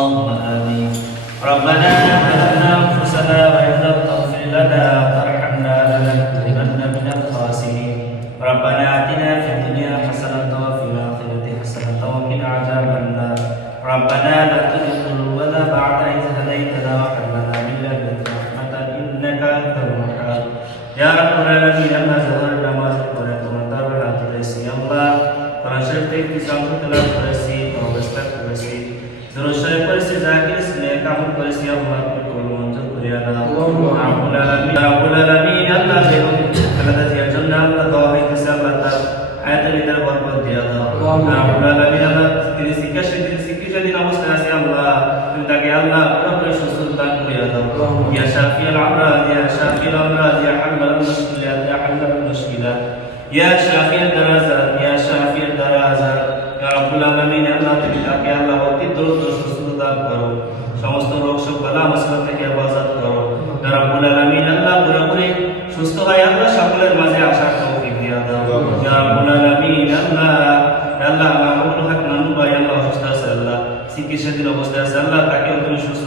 آمين. ربنا ظلمنا أنفسنا وإن لم تغفر لنا وترحمنا لنكونن من الخاسرين. ربنا آتنا في الدنيا حسنة وفي الآخرة حسنة وقنا عذاب النار. ربنا لا تزغ قلوبنا بعد إذ هديتنا وهب لنا من لدنك رحمة إنك أنت الوهاب. يا رب العالمين أما زهرنا ما زهرنا তোমার হাতে রয়েছে আল্লাহ কোরআন শরীফ থেকে কিছু অংশ তেলাওয়াত করেছি অবস্থা করেছি দরুদ শরীফ করেছি জাকির ইসলাম কামল করেছি আল্লাহ তুমি কবুল মঞ্জুর করিয়া দাও রব্বুল আলামিন আল্লাহ যে খালেদা জিয়ার জন্য আল্লাহ দোয়া হইতেছে আল্লাহ তার হায়াতের ভিতরে বরকত দিয়া দাও রব্বুল আলামিন আল্লাহ তিনি চিকিৎসাধীন অবস্থায় আছে আল্লাহ তুমি তাকে আল্লাহ পুরোপুরি সুস্থ দান করিয়া দাও ইয়া শাফিউল আমরাদ ইয়া শাফিউল আমরাদ ইয়া হাল্লাল মুশকিলাত ইয়া হাল্লাল মুশকিলাত ইয়া শাফিউল দারাজাত ইয়া শাফিউল দারাজাত ইয়া রব্বুল আলামিন আল্লাহ তুমি তাকে আল্লাহ অতি দ্রুত সুস্থতা দান করো সমস্ত রোগ শোক বালা মুসিবত থেকে হেফাজত করো ইয়া রব্বুল আলামিন আল্লাহ পুরোপুরি সুস্থ হয়ে আল্লাহ সকলের মাঝে আসার তৌফিক দিয়া দাও ইয়া রব্বুল আলামিন আল্লাহ আল্লাহ মাহবুবুল হক নানু ভাই আল্লাহ অসুস্থ আছে আল্লাহ চিকিৎসাধীন অবস্থায় আছে আল্লাহ তাকে তুমি সুস্থ